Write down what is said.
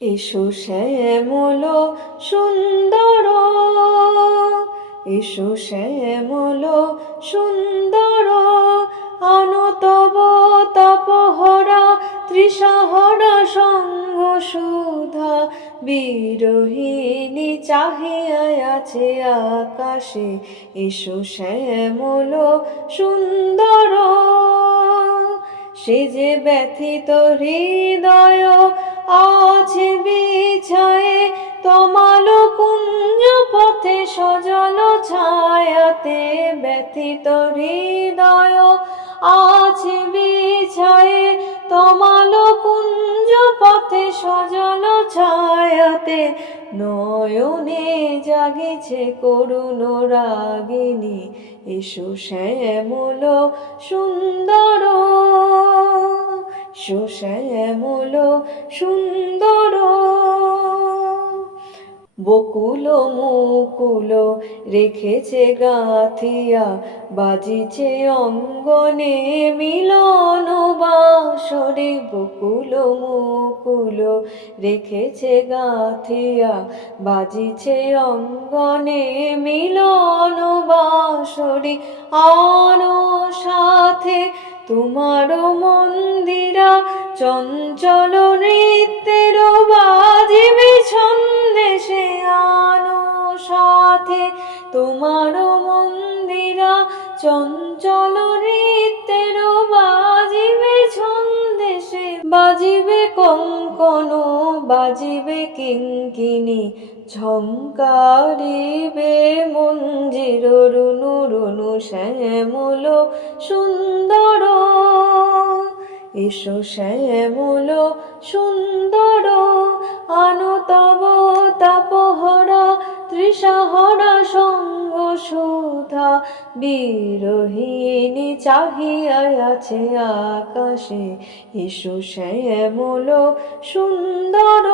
এসো শ্যামল সুন্দর, এসো শ্যামল সুন্দর, আনো তব তপহরা তৃষাহরা সঙ্গ সুধা। বিরহিণী চাহিয়া আছে আকাশে, এসো শ্যামল সুন্দর। সে যে ব্যথিত হৃদয় আছে বিছায়ে, তমালো কুঞ্জ পথে সজল ছায়াতে। ব্যথিত হৃদয় আছে বিছায়ে, তমালো কুঞ্জ পথে সজল ছায়াতে। নয়নে জাগিছে করুণ রাগিনী, এসো শ্যামল সুন্দর, এসো শ্যামল সুন্দর। বকুল মুকুল রেখেছে গাঁথিয়া, বাজিছে অঙ্গনে মিলন বাঁশরে। বকুল মুকুল রেখেছে গাঁথিয়া, বাজিছে অঙ্গনে মিলন বাঁশরে। আনো সাথে তোমার মন্দিরা, চঞ্চল নৃত্যের বাজিবে ছন্দে সে। আনো সাথে তোমার মন্দিরা, চঞ্চল নৃত্যের বাজিবে ছন্দে সে। বাজিবে কঙ্কণ, বাজিবে কিঙ্কিণী, ঝঙ্কারিবে মঞ্জির রুনু রুনু। শ্যামল সুন্দর, এসো শ্যামল সুন্দর, আনো তব তাপহরা তৃষাহরা সঙ্গ সুধা। বিরহিণী চাহিয়া আছে আকাশে, এসো শ্যামল সুন্দর।